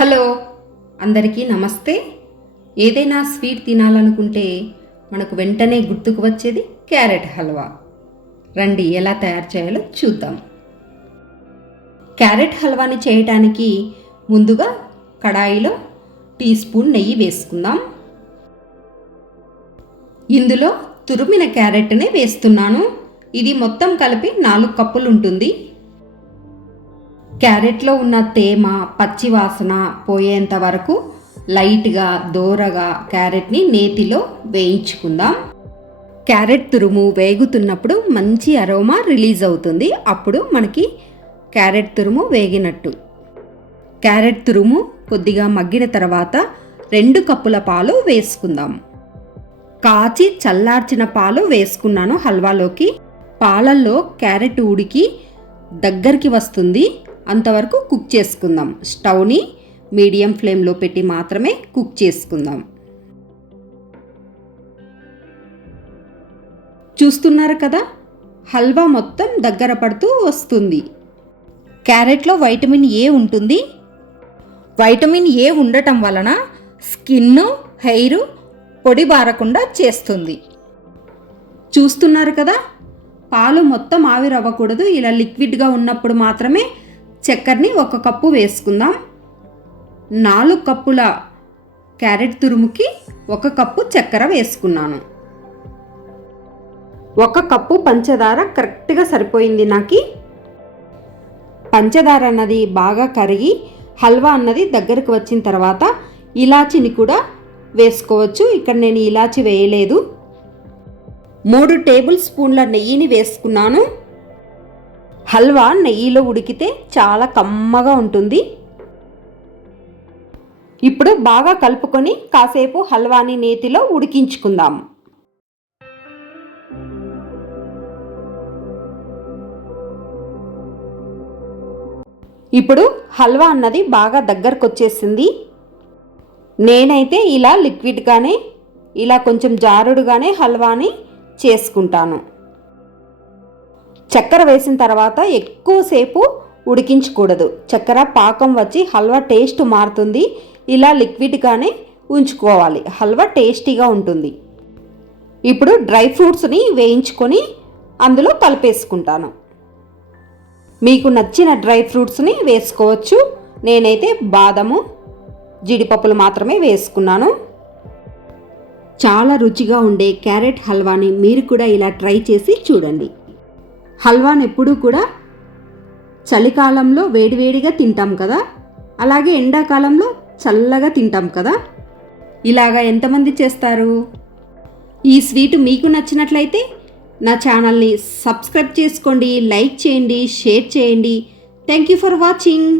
Hello అందరికీ నమస్తే. ఏదైనా స్వీట్ తినాలనుకుంటే మనకు వెంటనే గుర్తుకు వచ్చేది క్యారెట్ హల్వా. రండి ఎలా తయారు చేయాలో చూద్దాం. క్యారెట్ హల్వాని చేయటానికి ముందుగా కడాయిలో టీ స్పూన్ నెయ్యి వేసుకుందాం. ఇందులో తురిమిన క్యారెట్ని వేస్తున్నాను. ఇది మొత్తం కలిపి నాలుగు కప్పులు ఉంటుంది. క్యారెట్లో ఉన్న తేమ పచ్చి వాసన పోయేంత వరకు లైట్గా దోరగా క్యారెట్ని నేతిలో వేయించుకుందాం. క్యారెట్ తురుము వేగుతున్నప్పుడు మంచి అరోమా రిలీజ్ అవుతుంది. అప్పుడు మనకి క్యారెట్ తురుము వేగినట్టు. క్యారెట్ తురుము కొద్దిగా మగ్గిన తర్వాత రెండు కప్పుల పాలు వేసుకుందాం. కాచి చల్లార్చిన పాలు వేసుకున్నాను హల్వాలోకి. పాలల్లో క్యారెట్ ఉడికి దగ్గరికి వస్తుంది. అంతవరకు కుక్ చేసుకుందాం. స్టవ్ని మీడియం ఫ్లేమ్లో పెట్టి మాత్రమే కుక్ చేసుకుందాం. చూస్తున్నారు కదా? హల్వా మొత్తం దగ్గర పడుతూ వస్తుంది. క్యారెట్లో వైటమిన్ ఏ ఉంటుంది? వైటమిన్ ఏ ఉండటం వలన స్కిన్ హెయిర్ పొడి బారకుండా చేస్తుంది. చూస్తున్నారు కదా? పాలు మొత్తం ఆవిరవ్వకూడదు. ఇలా లిక్విడ్గా ఉన్నప్పుడు మాత్రమే చక్కెరని ఒక కప్పు వేసుకుందాం. నాలుగు కప్పుల క్యారెట్ తురుముకి ఒక కప్పు చక్కెర వేసుకున్నాను. ఒక కప్పు పంచదార కరెక్ట్గా సరిపోయింది నాకు. పంచదార అన్నది బాగా కరిగి హల్వా అన్నది దగ్గరకు వచ్చిన తర్వాత ఇలాచిని కూడా వేసుకోవచ్చు. ఇక్కడ నేను ఇలాచి వేయలేదు. మూడు టేబుల్ స్పూన్ల నెయ్యిని వేసుకున్నాను. హల్వా నెయ్యిలో ఉడికితే చాలా కమ్మగా ఉంటుంది. ఇప్పుడు బాగా కలుపుకొని కాసేపు హల్వాని నేతిలో ఉడికించుకుందాం. ఇప్పుడు హల్వా అన్నది బాగా దగ్గరకు వచ్చేసింది నేనైతే ఇలా లిక్విడ్గానే ఇలా కొంచెం జారుడుగానే హల్వాని చేసుకుంటాను. చక్కెర వేసిన తర్వాత ఎక్కువసేపు ఉడికించకూడదు. చక్కెర పాకం వచ్చి హల్వా టేస్ట్ మారుతుంది. ఇలా లిక్విడ్గానే ఉంచుకోవాలి. హల్వా టేస్టీగా ఉంటుంది. ఇప్పుడు డ్రై ఫ్రూట్స్ని వేయించుకొని అందులో కలిపేసుకుంటాను. మీకు నచ్చిన డ్రై ఫ్రూట్స్ని వేసుకోవచ్చు. నేనైతే బాదము జీడిపప్పులు మాత్రమే వేసుకున్నాను. చాలా రుచిగా ఉండే క్యారెట్ హల్వాని మీరు కూడా ఇలా ట్రై చేసి చూడండి. హల్వాని ఎప్పుడూ కూడా చలికాలంలో వేడివేడిగా తింటాం కదా? అలాగే ఎండాకాలంలో చల్లగా తింటాం కదా? ఇలాగా ఎంతమంది చేస్తారు? ఈ స్వీట్ మీకు నచ్చినట్లయితే నా ఛానల్ని సబ్స్క్రైబ్ చేసుకోండి లైక్ చేయండి షేర్ చేయండి. Thank you for watching.